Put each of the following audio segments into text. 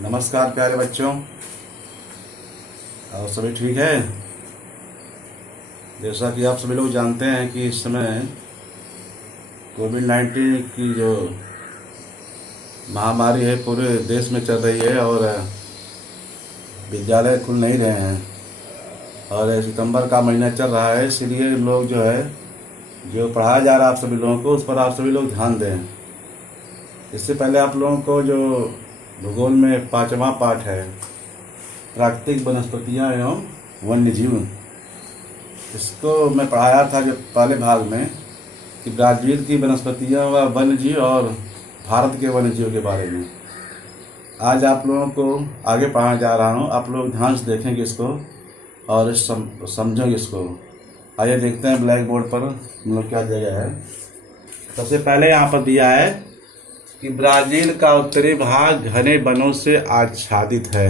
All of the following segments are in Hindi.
नमस्कार प्यारे बच्चों, और सभी ठीक है। जैसा कि आप सभी लोग जानते हैं कि इस समय कोविड-19 की जो महामारी है पूरे देश में चल रही है और विद्यालय खुल नहीं रहे हैं और सितंबर का महीना चल रहा है, इसलिए लोग जो पढ़ाया जा रहा है आप सभी लोगों को, उस पर आप सभी लोग ध्यान दें। इससे पहले आप लोगों को जो भूगोल में 5वां पाठ है, प्राकृतिक वनस्पतियाँ एवं वन्य जीव, इसको मैं पढ़ाया था जो पहले भाग में कि ब्राज़ील की वनस्पतियाँ व वन्य जीव और भारत के वन्य जीव के बारे में। आज आप लोगों को आगे पढ़ाने जा रहा हूँ, आप लोग ध्यान से देखेंगे इसको और समझेंगे इसको। आइए देखते हैं ब्लैक बोर्ड पर हम लोग क्या दिया गया है। सबसे पहले यहाँ पर दिया है कि ब्राज़ील का उत्तरी भाग घने वनों से आच्छादित है।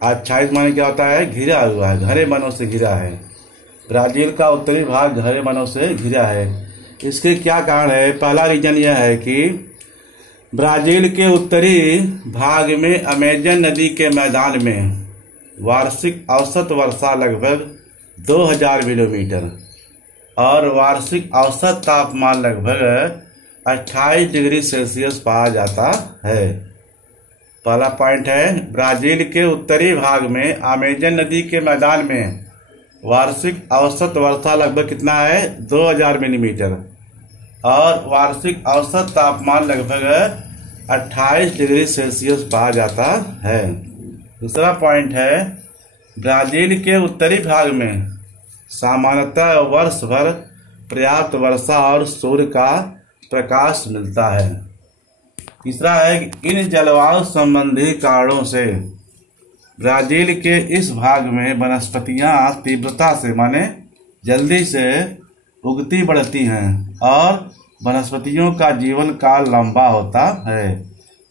आच्छादित माने क्या होता है? घिरा हुआ है, घने वनों से घिरा है। ब्राज़ील का उत्तरी भाग घने वनों से घिरा है। इसके क्या कारण है? पहला रीजन यह है कि ब्राज़ील के उत्तरी भाग में अमेजन नदी के मैदान में वार्षिक औसत वर्षा लगभग 2000 मिलीमीटर और वार्षिक औसत तापमान लगभग 28 डिग्री सेल्सियस पाया जाता है। पहला पॉइंट है, ब्राज़ील के उत्तरी भाग में अमेजन नदी के मैदान में वार्षिक औसत वर्षा लगभग कितना है? 2000 मिलीमीटर और वार्षिक औसत तापमान लगभग 28 डिग्री सेल्सियस पाया जाता है। दूसरा पॉइंट है, ब्राज़ील के उत्तरी भाग में सामान्यतः वर्ष भर पर्याप्त वर्षा और सूर्य का प्रकाश मिलता है। तीसरा है कि इन जलवायु संबंधी कारणों से ब्राज़ील के इस भाग में वनस्पतियां तीव्रता से माने जल्दी से उगती बढ़ती हैं और वनस्पतियों का जीवन काल लंबा होता है।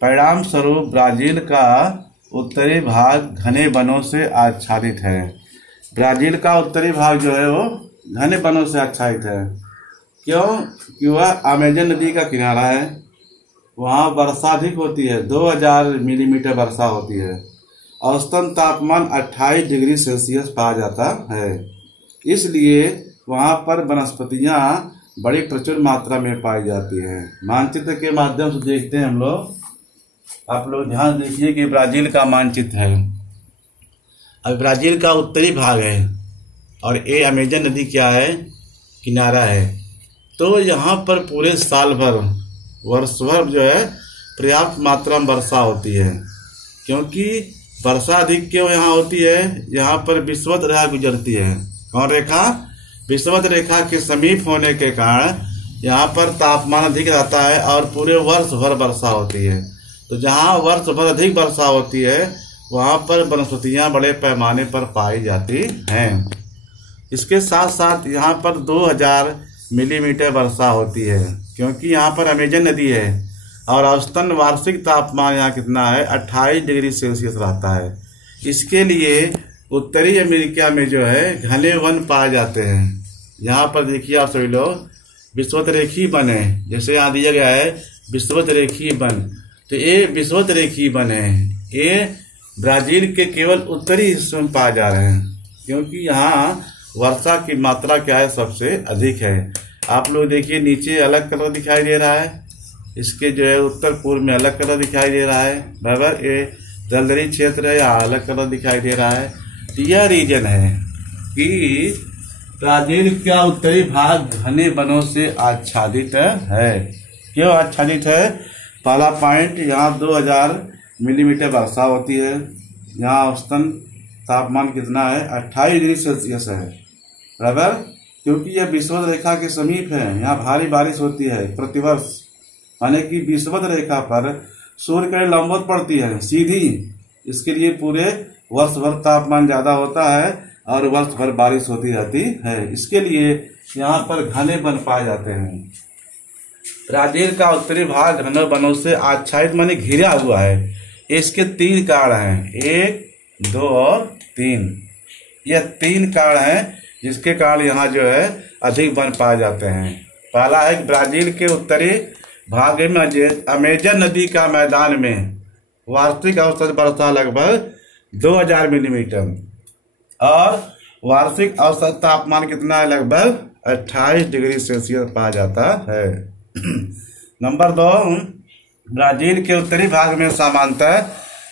परिणाम स्वरूप ब्राज़ील का उत्तरी भाग घने वनों से आच्छादित है। ब्राज़ील का उत्तरी भाग जो है वो घने वनों से आच्छादित है। क्यों? कि वह अमेजन नदी का किनारा है, वहाँ वर्षा अधिक होती है, 2000 मिलीमीटर वर्षा होती है। औसतन तापमान 28 डिग्री सेल्सियस पाया जाता है, इसलिए वहाँ पर वनस्पतियाँ बड़ी प्रचुर मात्रा में पाई जाती है। मानचित्र के माध्यम से देखते हैं हम लोग, आप लोग ध्यान देखिए कि ब्राज़ील का मानचित्र है। अब ब्राज़ील का उत्तरी भाग है और ये अमेजन नदी क्या है? किनारा है। तो यहाँ पर पूरे साल भर वर्ष भर जो है पर्याप्त मात्रा में वर्षा होती है। क्योंकि वर्षा अधिक क्यों यहाँ होती है? यहाँ पर विषुवत रेखा गुजरती है। कौन रेखा? विषुवत रेखा के समीप होने के कारण यहाँ पर तापमान अधिक रहता है और पूरे वर्ष भर वर्षा होती है। तो जहाँ वर्ष भर अधिक वर्षा होती है वहाँ पर वनस्पतियाँ बड़े पैमाने पर पाई जाती हैं। इसके साथ साथ यहाँ पर 2000 मिलीमीटर वर्षा होती है, क्योंकि यहाँ पर अमेजन नदी है और औसतन वार्षिक तापमान यहाँ कितना है? 28 डिग्री सेल्सियस रहता है। इसके लिए उत्तरी अमेरिका में जो है घने वन पाए जाते हैं। यहाँ पर देखिए आप सभी लोग, विषुवत रेखीय वन है। जैसे यहाँ दिया गया है विषुवत रेखीय वन, तो ये विषुवत रेखीय वन है। ये ब्राज़ील के केवल उत्तरी हिस्से में पाए जा रहे हैं, क्योंकि यहाँ वर्षा की मात्रा क्या है? सबसे अधिक है। आप लोग देखिए नीचे अलग कलर दिखाई दे रहा है, इसके जो है उत्तर पूर्व में अलग कलर दिखाई दे रहा है, बराबर। ये दलदली क्षेत्र है, यहाँ अलग कलर दिखाई दे रहा है। तो यह रीजन है कि ब्राज़ील का उत्तरी भाग घने वनों से आच्छादित है। क्यों आच्छादित है? पहला पॉइंट, यहाँ 2000 मिलीमीटर वर्षा होती है। यहाँ औसतन तापमान कितना है? 28 डिग्री सेल्सियस है, बराबर। क्योंकि यह विषुवत रेखा के समीप है, यहाँ भारी बारिश होती है प्रतिवर्ष। माने कि विषुवत रेखा पर सूर्य की लंबवत पड़ती है सीधी, इसके लिए पूरे वर्ष भर तापमान ज्यादा होता है और वर्ष भर बारिश होती रहती है। इसके लिए यहाँ पर घने वन पाए जाते हैं। ब्राज़ील का उत्तरी भाग घने वनों से आच्छादित माने घिरा हुआ है। इसके 3 कारण हैं, 1, 2 और 3। यह 3 कारण हैं जिसके कारण यहाँ जो है अधिक वन पाए जाते हैं। पहला है कि ब्राज़ील के उत्तरी भाग में अमेजन नदी का मैदान में वार्षिक औसत वर्षा लगभग 2000 मिलीमीटर और वार्षिक औसत तापमान कितना है, लगभग 28 डिग्री सेल्सियस पाया जाता है। नंबर 2, ब्राजील के उत्तरी भाग में सामान्यतः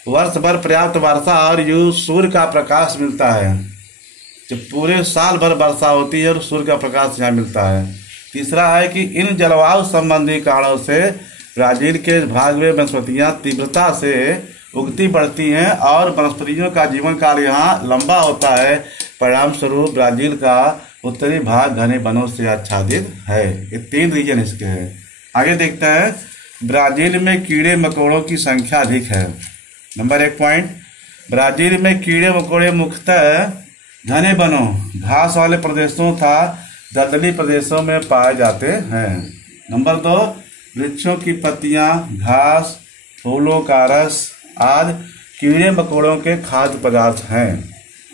वर्ष भर पर्याप्त वर्षा और सूर्य का प्रकाश मिलता है। जब पूरे साल भर वर्षा होती है और सूर्य का प्रकाश यहाँ मिलता है। तीसरा है कि इन जलवायु संबंधी कारणों से ब्राजील के भाग में वनस्पतियाँ तीव्रता से उगती बढ़ती हैं और वनस्पतियों का जीवन काल यहाँ लंबा होता है। परिणाम स्वरूप ब्राजील का उत्तरी भाग घने वनों से आच्छादित है। ये 3 रीजन इसके हैं। आगे देखते हैं, ब्राजील में कीड़े मकोड़ों की संख्या अधिक है। नंबर 1 पॉइंट, ब्राजील में कीड़े मकोड़े मुख्यतः घने वनों, घास वाले प्रदेशों तथा दलदली प्रदेशों में पाए जाते हैं। नंबर 2, वृक्षों की पत्तियां, घास, फूलों का रस आदि कीड़े मकोड़ों के खाद्य पदार्थ हैं।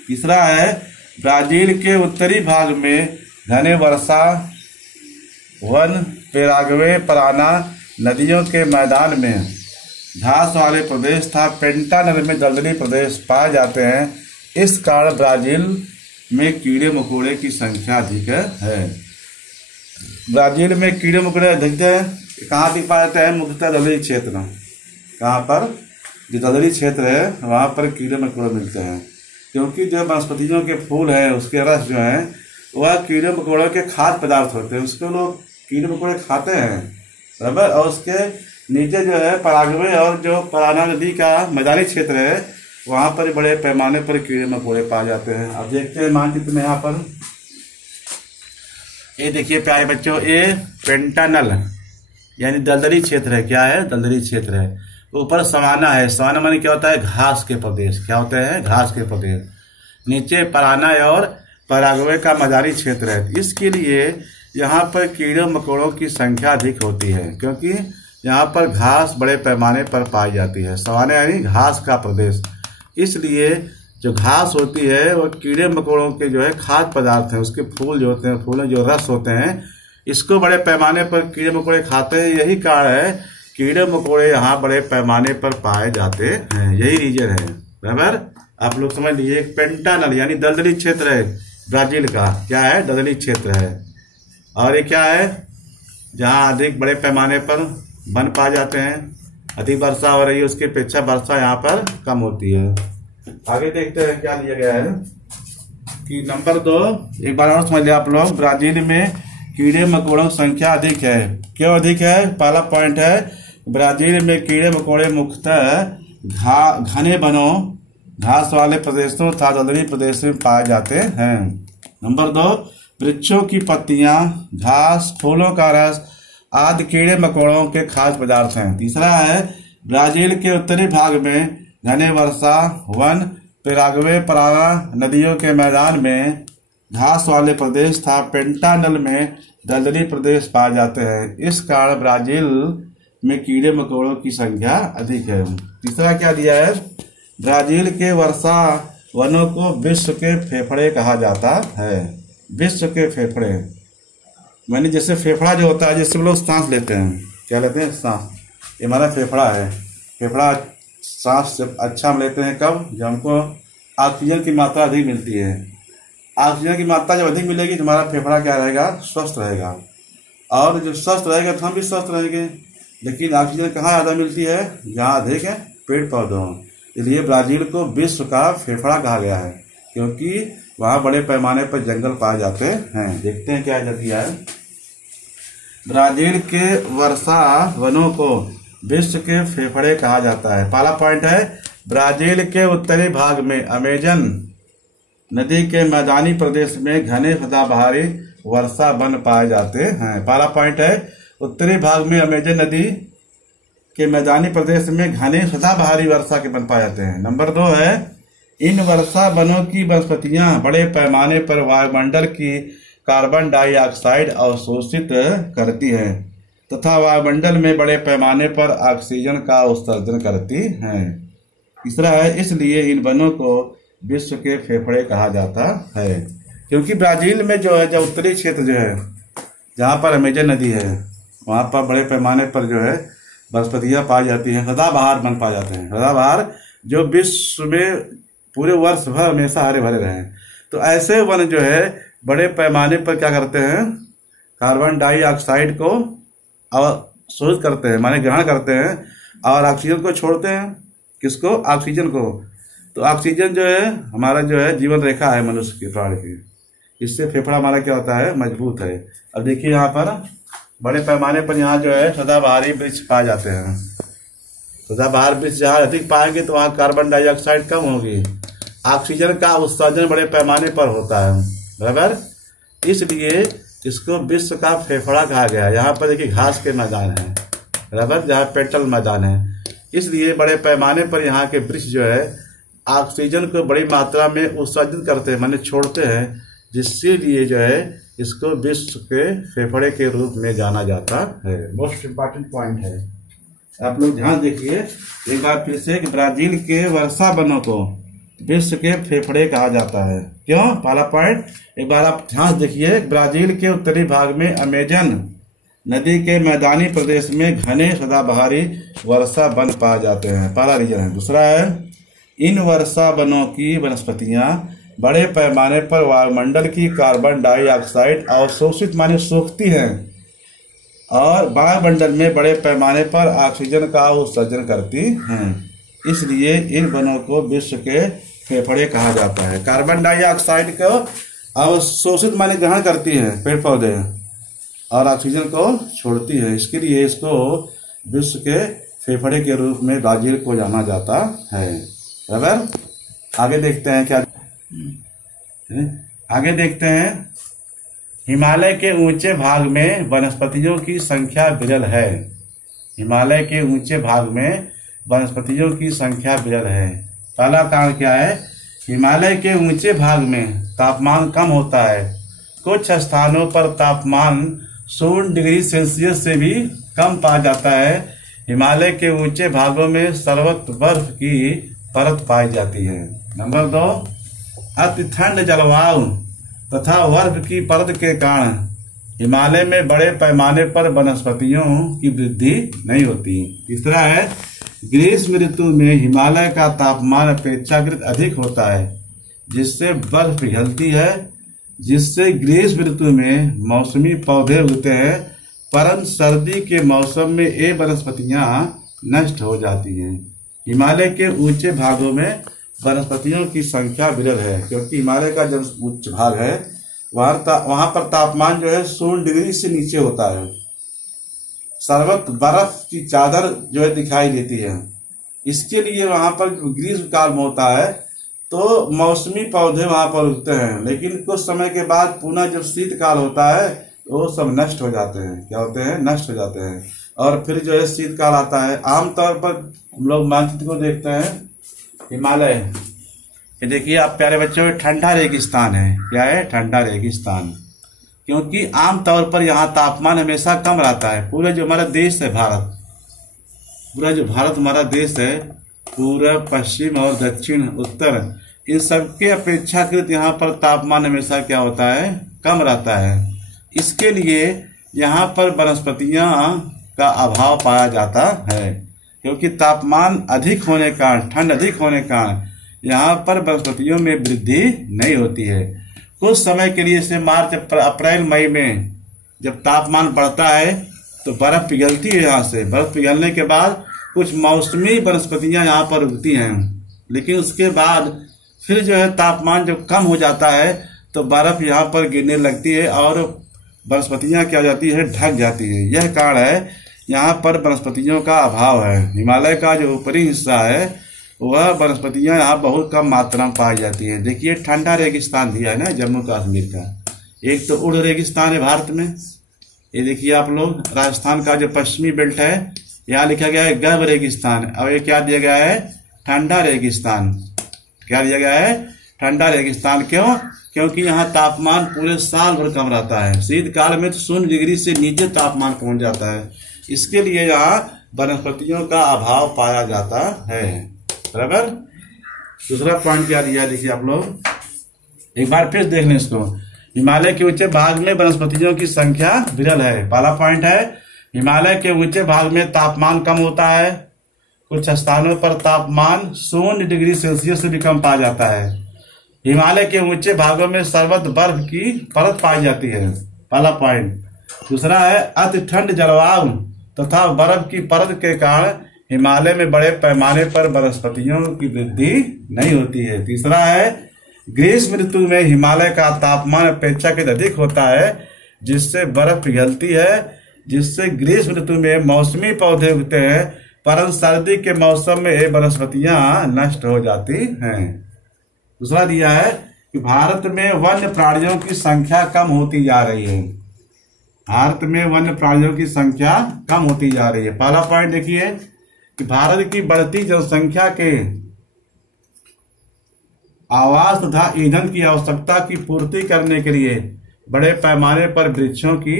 तीसरा है, ब्राजील के उत्तरी भाग में घने वर्षा वन, पेराग्वे, पराना नदियों के मैदान में घास वाले प्रदेश तथा पेंटानल में दलदली प्रदेश पाए जाते हैं। इस कारण ब्राजील में कीड़े मकोड़े की संख्या अधिक है। ब्राजील में कीड़े मकोड़े अधिक है, कहाँ दिख पाए जाते हैं, मुख्यतः दलदली क्षेत्र। कहाँ पर, जो दलदली क्षेत्र है वहाँ पर कीड़े मकोड़े मिलते हैं, क्योंकि जो वनस्पतियों के फूल है उसके रस जो है वह कीड़े मकोड़ों के खाद्य पदार्थ होते हैं, उसको लोग कीड़े मकोड़े खाते हैं, बराबर। और उसके नीचे जो है पराग्वे और जो पराना नदी का मैदानी क्षेत्र है वहाँ पर बड़े पैमाने पर कीड़े मकोड़े पाए जाते हैं। अब देखते हैं मानचित्र में, यहाँ पर ये देखिए प्यारे बच्चों, ये पेंटानल यानी दलदली क्षेत्र है। क्या है, दलदली क्षेत्र है। ऊपर सवाना है, सवाना माने क्या होता है, घास के प्रदेश। क्या होते हैं, घास के प्रदेश। नीचे पराना और पराग्वे का मैदानी क्षेत्र है। इसके लिए यहाँ पर कीड़े मकोड़ों की संख्या अधिक होती है, क्योंकि यहाँ पर घास बड़े पैमाने पर पाई जाती है। सवाना यानी घास का प्रदेश, इसलिए जो घास होती है वो कीड़े मकोड़ों के जो है खाद्य पदार्थ है। उसके फूल जो होते हैं, फूलों जो रस होते हैं, इसको बड़े पैमाने पर कीड़े मकोड़े खाते हैं। यही कारण है कीड़े मकोड़े यहाँ बड़े पैमाने पर पाए जाते हैं, यही रीजन है, बराबर। आप लोग समझ लीजिए, पेंटानल यानी दलदली क्षेत्र है ब्राजील का। क्या है, दलदली क्षेत्र है। और ये क्या है, जहाँ अधिक बड़े पैमाने पर वन पाए जाते हैं। अधिक वर्षा हो रही है उसकी अपेक्षा वर्षा यहाँ पर कम होती है। आगे देखते हैं क्या दिया गया है कि नंबर 2, एक बार और समझ लिया आप लोग, ब्राजील में कीड़े मकोड़ों की संख्या अधिक है। क्यों अधिक है, पहला पॉइंट है, ब्राजील में कीड़े मकोड़े मुख्यतः घने वनों, घास वाले प्रदेशों तथा दलदली प्रदेशों में पाए जाते हैं। नंबर 2, वृक्षों की पत्तियां, घास, फूलों का रस आदि कीड़े मकोड़ों के खाद्य पदार्थ हैं। तीसरा है, ब्राजील के उत्तरी भाग में घने वर्षा वन, पेराग्वे, पराना नदियों के मैदान में घास वाले प्रदेश तथा पेंटानल में दलदली प्रदेश पाए जाते हैं। इस कारण ब्राजील में कीड़े मकोड़ों की संख्या अधिक है। तीसरा क्या दिया है, ब्राजील के वर्षा वनों को विश्व के फेफड़े कहा जाता है। विश्व के फेफड़े मानी जैसे फेफड़ा जो होता है, जिससे लोग सांस लेते हैं, क्या लेते हैं, सांस। ये हमारा फेफड़ा है। फेफड़ा सांस से अच्छा हम लेते हैं कब, जब हमको ऑक्सीजन की मात्रा अधिक मिलती है। ऑक्सीजन की मात्रा जब अधिक मिलेगी तो हमारा फेफड़ा क्या रहेगा, स्वस्थ रहेगा। और जब स्वस्थ रहेगा तो हम भी स्वस्थ रहेंगे। लेकिन ऑक्सीजन कहाँ ज़्यादा मिलती है, जहाँ अधिक है पेड़ पौधों। इसलिए ब्राजील को विश्व का फेफड़ा कहा गया है, क्योंकि वहाँ बड़े पैमाने पर जंगल पाए जाते हैं। देखते हैं क्या दिया है, ब्राजील के वर्षा वनों को विश्व के फेफड़े कहा जाता है। पहला पॉइंट है, ब्राजील के उत्तरी भाग में अमेजन नदी के मैदानी प्रदेश में घने सदाबहारी वर्षा वन पाए जाते हैं। पहला पॉइंट है, उत्तरी भाग में अमेजन नदी के मैदानी प्रदेश में घने सदाबहारी वर्षा के वन पाए जाते हैं। नंबर 2 है, इन वर्षा वनों की वनस्पतियां बड़े पैमाने पर वायुमंडल की कार्बन डाइऑक्साइड अवशोषित करती हैं तथा वायुमंडल में बड़े पैमाने पर ऑक्सीजन का उत्सर्जन करती हैं। तीसरा है, इसलिए इन वनों को विश्व के फेफड़े कहा जाता है, क्योंकि ब्राजील में जो है, जो उत्तरी क्षेत्र जो है, जहाँ पर अमेजन नदी है, वहाँ पर बड़े पैमाने पर जो है वनस्पतियां पाई जाती हैं, सदाबहार वन पाए जाते हैं, सदाबहार जो विश्व में पूरे वर्ष भर हमेशा हरे भरे रहे। तो ऐसे वन जो है बड़े पैमाने पर क्या करते हैं, कार्बन डाइऑक्साइड को अवशोषित करते हैं, माने ग्रहण करते हैं, और ऑक्सीजन को छोड़ते हैं। किसको? ऑक्सीजन को। तो ऑक्सीजन जो है हमारा जो है जीवन रेखा है मनुष्य की, प्राणी की। इससे फेफड़ा हमारा क्या होता है, मजबूत है। अब देखिए यहाँ पर बड़े पैमाने पर यहाँ जो है सदाबहारी वृक्ष पाए जाते हैं। सदाबहार वृक्ष जहाँ अधिक पाएंगे तो वहाँ कार्बन डाइऑक्साइड कम होगी, ऑक्सीजन का उत्सर्जन बड़े पैमाने पर होता है, बराबर। इसलिए इसको विश्व का फेफड़ा कहा गया। यहाँ पर देखिए घास के मैदान है, बराबर, जहाँ पेट्रोल मैदान है। इसलिए बड़े पैमाने पर यहाँ के वृक्ष जो है ऑक्सीजन को बड़ी मात्रा में उत्सर्जित करते हैं, माने छोड़ते हैं, जिसके लिए जो है इसको विश्व के फेफड़े के रूप में जाना जाता है। मोस्ट इम्पॉर्टेंट पॉइंट है, आप लोग ध्यान देखिए एक बार फिर से कि ब्राजील के वर्षा वनों को विश्व के फेफड़े कहा जाता है। क्यों? पहला पॉइंट एक बार आप ध्यान देखिए, ब्राजील के उत्तरी भाग में अमेजन नदी के मैदानी प्रदेश में घने सदाबहारी वर्षा वन पाए जाते हैं, पहला रीजन है। दूसरा है इन वर्षा वनों की वनस्पतियां बड़े पैमाने पर वायुमंडल की कार्बन डाइऑक्साइड अवशोषित माने सोखती हैं और वायुमंडल में बड़े पैमाने पर ऑक्सीजन का उत्सर्जन करती हैं। इसलिए इन वनों को विश्व के फेफड़े कहा जाता है। कार्बन डाइऑक्साइड को अवशोषित माने ग्रहण करती है पेड़ पौधे और ऑक्सीजन को छोड़ती है। इसके लिए इसको विश्व के फेफड़े के रूप में ब्राजील को जाना जाता है, बराबर। आगे देखते हैं क्या, आगे देखते हैं हिमालय के ऊंचे भाग में वनस्पतियों की संख्या विरल है। हिमालय के ऊंचे भाग में वनस्पतियों की संख्या विरल है। पहला कारण क्या है, हिमालय के ऊंचे भाग में तापमान कम होता है। कुछ स्थानों पर तापमान 0 डिग्री सेल्सियस से भी कम पाया जाता है। हिमालय के ऊंचे भागों में सर्वत्र बर्फ की परत पाई जाती है। नंबर 2, अति ठंड जलवायु तथा बर्फ की परत के कारण हिमालय में बड़े पैमाने पर वनस्पतियों की वृद्धि नहीं होती। तीसरा है ग्रीष्म ऋतु में हिमालय का तापमान अपेक्षाकृत अधिक होता है, जिससे बर्फ पिघलती है, जिससे ग्रीष्म ऋतु में मौसमी पौधे उगते हैं, परंतु सर्दी के मौसम में ये वनस्पतियां नष्ट हो जाती हैं। हिमालय के ऊंचे भागों में वनस्पतियों की संख्या विरल है, क्योंकि हिमालय का जो उच्च भाग है वहां पर तापमान जो है 0 डिग्री से नीचे होता है। सर्वत्र बर्फ की चादर जो है दिखाई देती है। इसके लिए वहां पर ग्रीष्म काल में होता है तो मौसमी पौधे वहां पर उगते हैं, लेकिन कुछ समय के बाद पुनः जब शीतकाल होता है तो वो सब नष्ट हो जाते हैं। क्या होते हैं? नष्ट हो जाते हैं। और फिर जो है शीतकाल आता है। आमतौर पर हम लोग मानचित्र को देखते हैं हिमालय, ये देखिए आप प्यारे बच्चों, ठंडा रेगिस्तान है। क्या है? ठंडा रेगिस्तान। क्योंकि आमतौर पर यहाँ तापमान हमेशा कम रहता है। पूरा जो हमारा देश है भारत, पूरा जो भारत हमारा देश है, पूरब, पश्चिम और दक्षिण, उत्तर, इन सबके अपेक्षाकृत यहाँ पर तापमान हमेशा क्या होता है? कम रहता है। इसके लिए यहाँ पर वनस्पतियां का अभाव पाया जाता है, क्योंकि तापमान अधिक होने का, ठंड अधिक होने का यहाँ पर वनस्पतियों में वृद्धि नहीं होती है। कुछ समय के लिए से मार्च, अप्रैल, मई में जब तापमान बढ़ता है तो बर्फ पिघलती है। यहाँ से बर्फ पिघलने के बाद कुछ मौसमी वनस्पतियां यहाँ पर उगती हैं, लेकिन उसके बाद फिर जो है तापमान जब कम हो जाता है तो बर्फ यहाँ पर गिरने लगती है और वनस्पतियां क्या हो जाती है? ढक जाती है। यह कारण है यहाँ पर वनस्पतियों का अभाव है। हिमालय का जो ऊपरी हिस्सा है वह वनस्पतियां यहाँ बहुत कम मात्रा में पाई जाती है। देखिए ठंडा रेगिस्तान दिया है ना जम्मू कश्मीर का, एक तो उड़ रेगिस्तान है भारत में। ये देखिए आप लोग, राजस्थान का जो पश्चिमी बेल्ट है यहाँ लिखा गया है गर्म रेगिस्तान, और ये क्या दिया गया है? ठंडा रेगिस्तान। क्या दिया गया है? ठंडा रेगिस्तान। क्यों? क्योंकि यहाँ तापमान पूरे साल भर कम रहता है। शीतकाल में तो 0 डिग्री से नीचे तापमान पहुंच जाता है। इसके लिए यहाँ वनस्पतियों का अभाव पाया जाता है, बराबर। दूसरा पॉइंट क्या दिया, देखिए आप लोग एक बार फिर देख लें इसको। हिमालय के ऊंचे भाग में वनस्पतियों की संख्या विरल है। पहला पॉइंट है हिमालय के ऊंचे भाग में तापमान कम होता है। कुछ स्थानों पर तापमान 0 डिग्री सेल्सियस से भी कम पाया जाता है। हिमालय के ऊंचे भागों में सर्वत्र बर्फ की परत पाई जाती है, पहला पॉइंट। दूसरा है अति ठंड जलवायु तथा बर्फ की परत के कारण हिमालय में बड़े पैमाने पर वनस्पतियों की वृद्धि नहीं होती है। तीसरा है ग्रीष्म ऋतु में हिमालय का तापमान अपेक्षाकृत अधिक होता है, जिससे बर्फ पिघलती है, जिससे ग्रीष्म ऋतु में मौसमी पौधे उगते हैं, परंतु सर्दी के मौसम में ये वनस्पतियां नष्ट हो जाती हैं। दूसरा दिया है कि भारत में वन्य प्राणियों की संख्या कम होती जा रही है। भारत में वन्य प्राणियों की संख्या कम होती जा रही है। पहला पॉइंट देखिए कि भारत की बढ़ती जनसंख्या के आवास तथा ईंधन की आवश्यकता की पूर्ति करने के लिए बड़े पैमाने पर वृक्षों की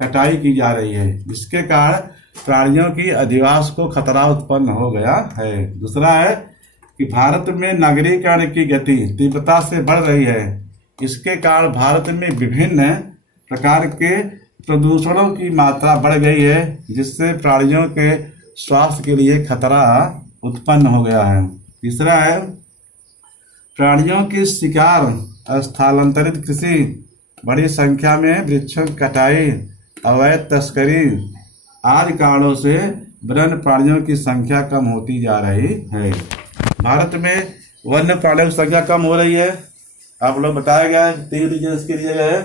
कटाई की जा रही है, जिसके कारण प्राणियों की अधिवास को खतरा उत्पन्न हो गया है। दूसरा है कि भारत में नगरीकरण की गति तीव्रता से बढ़ रही है। इसके कारण भारत में विभिन्न प्रकार के प्रदूषणों की मात्रा बढ़ गई है, जिससे प्राणियों के स्वास्थ्य के लिए खतरा उत्पन्न हो गया है। तीसरा है प्राणियों की शिकार, स्थलांतरित कृषि, बड़ी संख्या में वृक्षों की कटाई, अवैध तस्करी आदि कारणों से वन्य प्राणियों की संख्या कम होती जा रही है। भारत में वन्य प्राणियों की संख्या कम हो रही है। आप लोग बताया गया है 3 रीजन इसके दिए गए हैं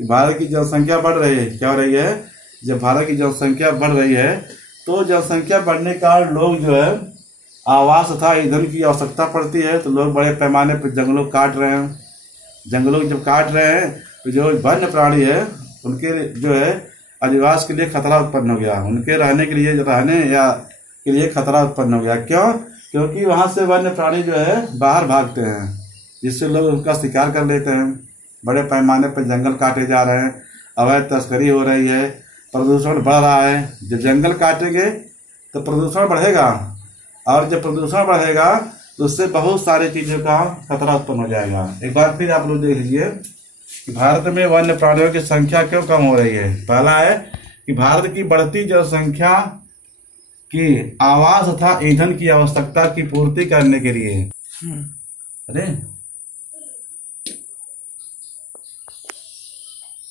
कि भारत की जनसंख्या बढ़ रही है। क्या हो रही है? जब भारत की जनसंख्या बढ़ रही है तो जनसंख्या बढ़ने के कारण लोग जो है आवास तथा ईंधन की आवश्यकता पड़ती है, तो लोग बड़े पैमाने पर जंगलों काट रहे हैं। जंगलों जब काट रहे हैं तो जो वन्य प्राणी है उनके जो है अधिवास के लिए खतरा उत्पन्न हो गया, उनके रहने के लिए खतरा उत्पन्न हो गया। क्यों? क्योंकि वहां से वन्य प्राणी जो है बाहर भागते हैं, जिससे लोग उनका शिकार कर लेते हैं। बड़े पैमाने पर जंगल काटे जा रहे हैं, अवैध तस्करी हो रही है, प्रदूषण बढ़ रहा है। जब जंगल काटेंगे तो प्रदूषण बढ़ेगा, और जब प्रदूषण बढ़ेगा तो उससे बहुत सारी चीजों का खतरा उत्पन्न हो जाएगा। एक बार फिर आप लोग देख लीजिए कि भारत में वन्य प्राणियों की संख्या क्यों कम हो रही है। पहला है कि भारत की बढ़ती जनसंख्या की आवास तथा ईंधन की आवश्यकता की पूर्ति करने के लिए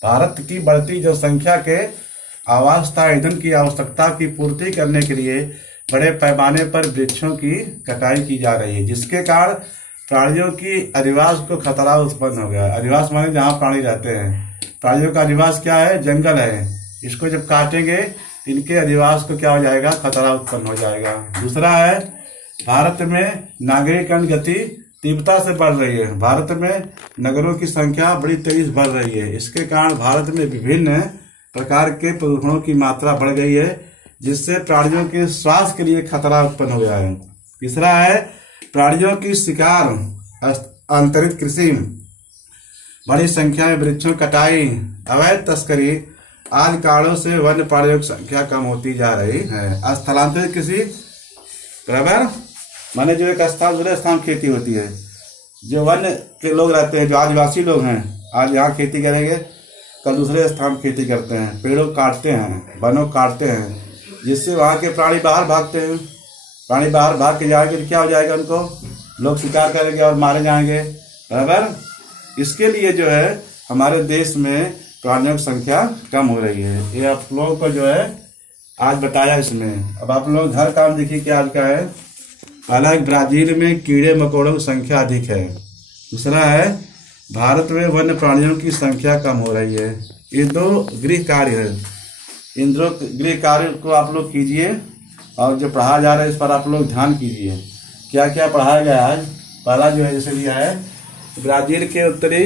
भारत की बढ़ती जनसंख्या के आवास तथा ईंधन की आवश्यकता की पूर्ति करने के लिए बड़े पैमाने पर वृक्षों की कटाई की जा रही है, जिसके कारण प्राणियों की अधिवास को खतरा उत्पन्न हो गया। अधिवास माने जहाँ प्राणी रहते हैं। प्राणियों का अधिवास क्या है? जंगल है। इसको जब काटेंगे इनके अधिवास को क्या हो जाएगा? खतरा उत्पन्न हो जाएगा। दूसरा है भारत में नागरिकरण गति तीव्रता से बढ़ रही है। भारत में नगरों की संख्या बड़ी तेजी से बढ़ रही है। इसके कारण भारत में विभिन्न प्रकार के प्रदूषणों की मात्रा बढ़ गई है, जिससे प्राणियों के स्वास्थ्य के लिए खतरा उत्पन्न हो गया है। तीसरा है प्राणियों की शिकार, अंतरित कृषि, बड़ी संख्या में वृक्षों कटाई, अवैध तस्करी आदि कारणों से वन्य प्राणियों की संख्या कम होती जा रही है। स्थलांतरित कृषि बराबर माने जो एक स्थान दूसरे स्थान खेती होती है। जो वन्य के लोग रहते हैं, जो आदिवासी लोग हैं, आज यहाँ खेती करेंगे, कल दूसरे स्थान खेती करते हैं, पेड़ों काटते हैं, वनों काटते हैं, जिससे वहाँ के प्राणी बाहर भागते हैं। प्राणी बाहर भाग के जाएंगे तो क्या हो जाएगा? उनको लोग शिकार करेंगे और मारे जाएंगे। बराबर इसके लिए जो है हमारे देश में प्राणियों की संख्या कम हो रही है। ये आप लोगों को जो है आज बताया इसमें। अब आप लोग हर काम देखिए कि आज का है। पहला ब्राजील में कीड़े मकोड़ों की संख्या अधिक है। दूसरा है भारत में वन्य प्राणियों की संख्या कम हो रही है। ये 2 गृह कार्य है। इन 2 गृह कार्य को आप लोग कीजिए, और जो पढ़ाया जा रहा है इस पर आप लोग ध्यान कीजिए। क्या क्या पढ़ाया गया आज? पहला जो है जैसे दिया है ब्राजील के उत्तरी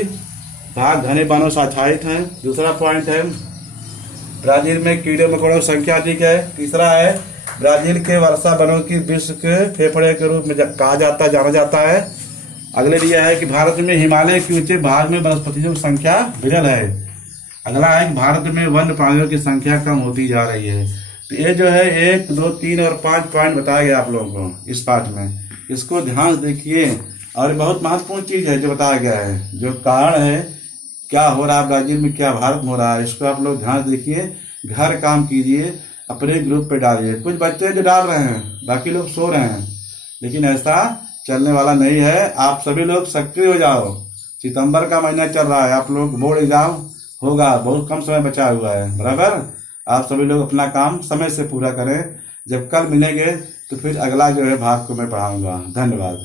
भाग घने वनों से आच्छादित है। दूसरा पॉइंट है ब्राजील में कीड़े मकोड़ों की संख्या अधिक है। तीसरा है ब्राजील के वर्षा वनों की विश्व के फेफड़े के रूप में जाना जाता है। अगले दिया है कि भारत में हिमालय के ऊंचे भाग में वनस्पतियों की संख्या विरल है। अगला है कि भारत में वन्य प्राणियों की संख्या कम होती जा रही है। तो ये जो है 1, 2, 3 और 5 पॉइंट बताया गया आप लोगों को इस पाठ में। इसको ध्यान से देखिए, और बहुत महत्वपूर्ण चीज है जो बताया गया है। जो कारण है क्या हो रहा है ब्राजील में, क्या भारत में हो रहा है, इसको आप लोग ध्यान से देखिए, घर काम कीजिए, अपने ग्रुप पे डालिए। कुछ बच्चे जो डाल रहे हैं, बाकी लोग सो रहे हैं, लेकिन ऐसा चलने वाला नहीं है। आप सभी लोग सक्रिय हो जाओ। सितंबर का महीना चल रहा है, आप लोग बोर्ड एग्जाम होगा, बहुत कम समय बचा हुआ है, बराबर। आप सभी लोग अपना काम समय से पूरा करें। जब कल मिलेंगे तो फिर अगला जो है भाग को मैं पढ़ाऊंगा। धन्यवाद।